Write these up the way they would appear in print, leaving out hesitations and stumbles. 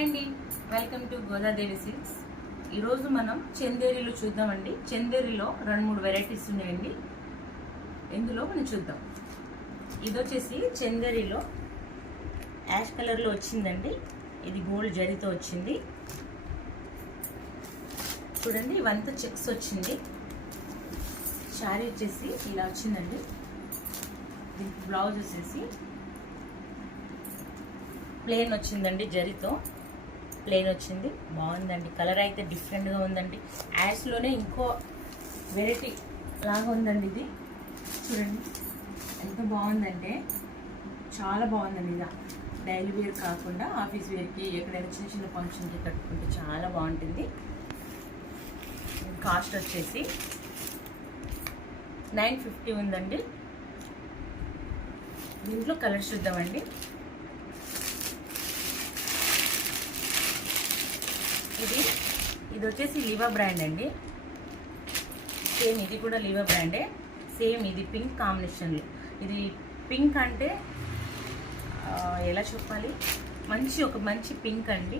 Hi అండి, welcome to Godadevi silks. ఈరోజు మనం చందేరీలు చూద్దామండి. చందేరీలో 2-3 వెరైటీస్ ఉన్నాయండి. ఇందులో మనం చూద్దాం. ఇది వచ్చేసి చందేరీలో యాష్ కలర్లో వచ్చిందండి. ఇది గోల్డ్ జరీతో వచ్చింది. చూడండి, ఇవంతా చెక్స్ వచ్చింది. శారీ వచ్చేసి ఇలా వచ్చిందండి. దీనికి బ్లౌజ్ వచ్చేసి ప్లెయిన్ వచ్చిందండి, జరీతో ప్లెయిన్ వచ్చింది. బాగుందండి, కలర్ అయితే డిఫరెంట్గా ఉందండి. యాష్లోనే ఇంకో వెరైటీ లాగా ఉందండి. ఇది చూడండి ఎంత బాగుందంటే చాలా బాగుందండి. ఇది డైలీ వేర్ కాకుండా ఆఫీస్ వేర్కి, ఎక్కడైనా చిన్న చిన్న ఫంక్షన్కి కట్టుకుంటే చాలా బాగుంటుంది. కాస్ట్ వచ్చేసి 950 ఉందండి. దీంట్లో కలర్స్ చూద్దామండి. ఇది వచ్చేసి లివా బ్రాండ్ అండి. సేమ్ ఇది కూడా లివా బ్రాండే. సేమ్ ఇది పింక్ కాంబినేషన్లో. ఇది పింక్ అంటే ఎలా చెప్పాలి, మంచి పింక్ అండి.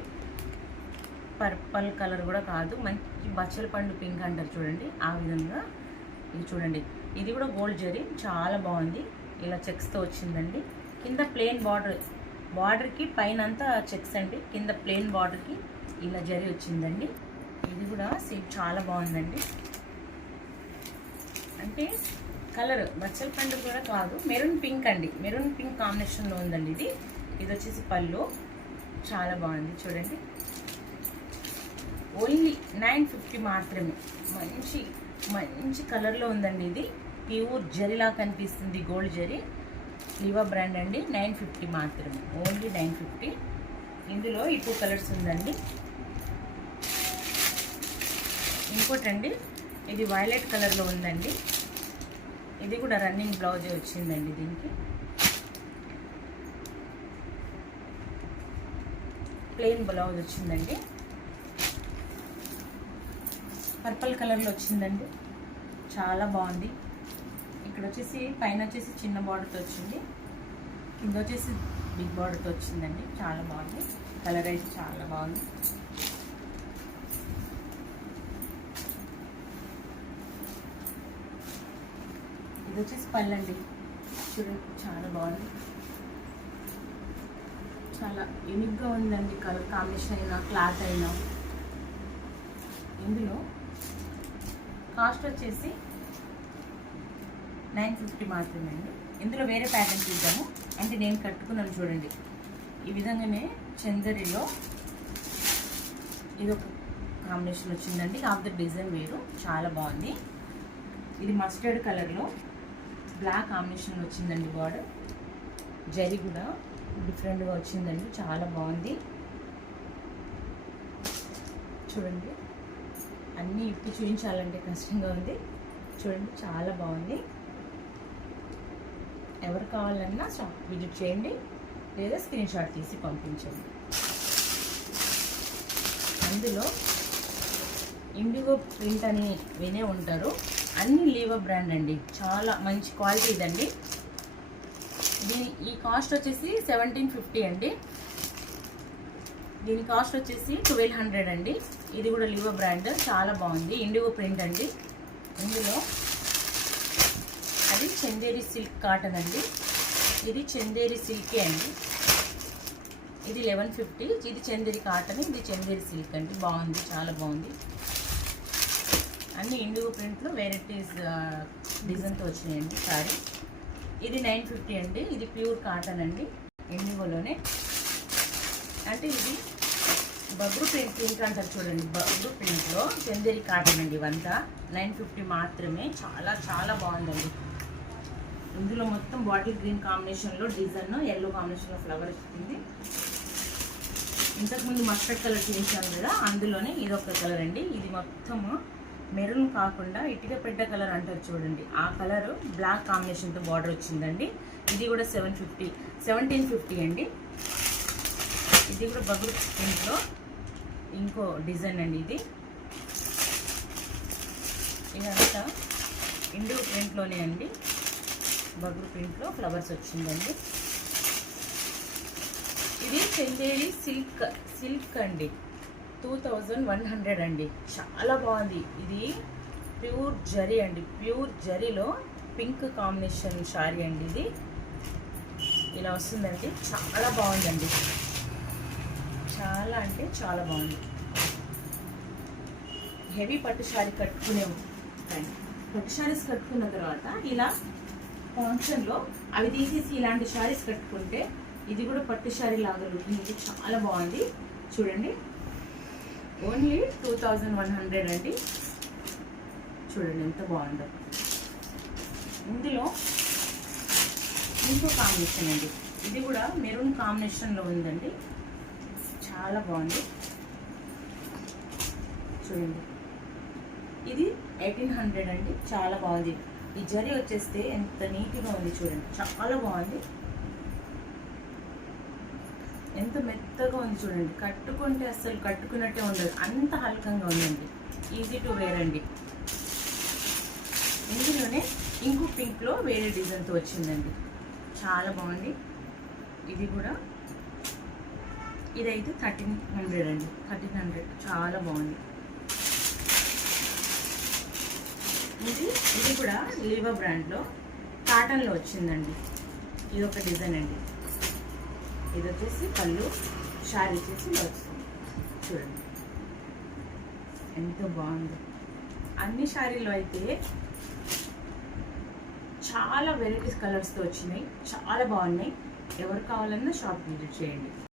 పర్పల్ కలర్ కూడా కాదు, మంచి బచ్చల పండు పింక్ అంటారు చూడండి, ఆ విధంగా. ఇది చూడండి, ఇది కూడా గోల్డ్ జరీ, చాలా బాగుంది. ఇలా చెక్స్తో వచ్చిందండి. కింద ప్లెయిన్ బార్డర్కి పైన అంతా చెక్స్ అండి. కింద ప్లెయిన్ బార్డర్కి ఇలా జరీ వచ్చిందండి. ఇది కూడా సేమ్ చాలా బాగుందండి. అంటే కలర్ బచ్చల పండు కూడా కాదు, మెరూన్ పింక్ అండి. మెరూన్ పింక్ కాంబినేషన్లో ఉందండి. ఇది వచ్చేసి పళ్ళు, చాలా బాగుంది. చూడండి, ఓన్లీ 950 మాత్రమే. మంచి కలర్లో ఉందండి. ఇది ప్యూర్ జరీలా కనిపిస్తుంది, గోల్డ్ జరీ. లివా బ్రాండ్ అండి. 950 మాత్రమే, ఓన్లీ 950. ఇందులో ఈ 2 కలర్స్ ఉందండి. ఇంకోటండి, ఇది వైలెట్ కలర్లో ఉందండి. ఇది కూడా రన్నింగ్ బ్లౌజే వచ్చిందండి. దీనికి ప్లెయిన్ బ్లౌజ్ వచ్చిందండి. పర్పుల్ కలర్లో వచ్చిందండి, చాలా బాగుంది. ఇక్కడ వచ్చేసి పైన వచ్చేసి చిన్న బార్డర్తో వచ్చింది, కింద వచ్చేసి బిగ్ బార్డర్తో వచ్చిందండి. చాలా బాగుంది, కలర్ అయితే చాలా బాగుంది. ఇది వచ్చేసి పళ్ళు అండి. చూడండి, చాలా బాగుంది, చాలా యూనిక్గా ఉందండి. కలర్ కాంబినేషన్ అయినా, క్లాత్ అయినా. ఇందులో కాస్ట్ వచ్చేసి 950 మాత్రమే అండి. ఇందులో వేరే ప్యాటర్న్ చూద్దాము. అంటే నేను కట్టుకున్నాను చూడండి, ఈ విధంగానే చందరిలో ఇది ఒక కాంబినేషన్ వచ్చిందండి. ఆఫ్ ద డిజైన్ వేరు, చాలా బాగుంది. ఇది మస్టర్డ్ కలర్లో బ్లాక్ కాంబినేషన్ వచ్చిందండి. బార్డర్ జరీ కూడా డిఫరెంట్గా వచ్చిందండి, చాలా బాగుంది. చూడండి, అన్నీ ఇప్పి చూపించాలంటే కష్టంగా ఉంది. చూడండి, చాలా బాగుంది. ఎవరు కావాలన్నా షాప్ విజిట్ చేయండి, లేదా స్క్రీన్ షాట్ తీసి పంపించండి. అందులో ఇండిగో ప్రింట్ అని వినే ఉంటారు, అన్ని లివా బ్రాండ్ అండి. చాలా మంచి క్వాలిటీ ఇదండి. ఈ కాస్ట్ వచ్చేసి 1750 అండి. దీని కాస్ట్ వచ్చేసి 1200 అండి. ఇది కూడా లివా బ్రాండ్, చాలా బాగుంది. ఇండిగో ప్రింట్ అండి. ఇందులో అది చందేరి సిల్క్ కాటన్ అండి. ఇది చందేరి సిల్కే అండి. ఇది 1150. ఇది చందేరి కాటన్, ఇది చందేరి సిల్క్ అండి. బాగుంది, చాలా బాగుంది. అన్ని ఇండిగో ప్రింట్లో వెరైటీస్ డిజైన్తో వచ్చినాయండి సారీ. ఇది 950 అండి. ఇది ప్యూర్ కాటన్ అండి, ఇండిగోలోనే. అంటే ఇది బబ్రు ప్రింట్ అంటారు చూడండి, బబ్రు ప్రింట్లో చందేరి కాటన్ అండి. ఇవంతా 950 మాత్రమే. చాలా బాగుందండి. ఇందులో మొత్తం బాటిల్ గ్రీన్ కాంబినేషన్లో డిజైన్, ఎల్లో కాంబినేషన్లో ఫ్లవర్ వచ్చింది. ఇంతకుముందు మస్టర్డ్ కలర్ చేసాను కదా, అందులోనే ఇది ఒక కలర్ అండి. ఇది మొత్తము మెరూన్ కాకుండా ఇటుక పెద్ద కలర్ అంటారు చూడండి, ఆ కలర్ బ్లాక్ కాంబినేషన్తో బార్డర్ వచ్చిందండి. ఇది కూడా 1750 అండి. ఇది కూడా బబుల్ ప్రింట్లో ఇంకో డిజైన్ అండి. ఇదంతా ఇండియో ప్రింట్లోనే అండి, బబుల్ ప్రింట్లో ఫ్లవర్స్ వచ్చిందండి. ఇది చందేరి సిల్క్ అండి, 2100 అండి. చాలా బాగుంది. ఇది ప్యూర్ జరీ అండి, ప్యూర్ జరీలో పింక్ కాంబినేషన్ శారీ అండి. ఇది ఇలా వస్తుందండి, చాలా బాగుందండి, చాలా అంటే చాలా బాగుంది. హెవీ పట్టు శారీ కట్టుకునే పట్టు శారీస్ కట్టుకున్న తర్వాత ఇలా ఫంక్షన్లో అవి తీసేసి ఇలాంటి శారీస్ కట్టుకుంటే ఇది కూడా పట్టు శారీ లాగా లుకింగ్, ఇది చాలా బాగుంది. చూడండి, ఓన్లీ 2100 అండి. చూడండి ఎంత బాగుందో. ఇందులో ఇంకో కాంబినేషన్ అండి, ఇది కూడా మెరూన్ కాంబినేషన్లో ఉందండి, చాలా బాగుంది. చూడండి, ఇది 1800 అండి, చాలా బాగుంది. ఈ జరీ వచ్చేస్తే ఎంత నీట్గా ఉంది చూడండి, చాలా బాగుంది. ఎంత మెత్తగా ఉంది చూడండి, కట్టుకుంటే అస్సలు కట్టుకున్నట్టే ఉండదు, అంత హల్కంగా ఉందండి. ఈజీ టు వేర్ అండి. ఇందులోనే ఇంకో పింక్లో వేరే డిజైన్తో వచ్చిందండి, చాలా బాగుంది. ఇది కూడా ఇదైతే 1300 అండి, 1300, చాలా బాగుంది. ఇది కూడా లీవా బ్రాండ్లో కాటన్లో వచ్చిందండి. ఇది ఒక డిజైన్ అండి. ఇది వచ్చేసి పళ్ళు, శారీ వచ్చేసి ఇలా వస్తుంది. చూడండి ఎంత బాగుంది. అన్ని శారీలో అయితే చాలా వెరైటీస్ కలర్స్తో వచ్చినాయి, చాలా బాగున్నాయి. ఎవరు కావాలన్నా షాప్ విజిట్ చేయండి.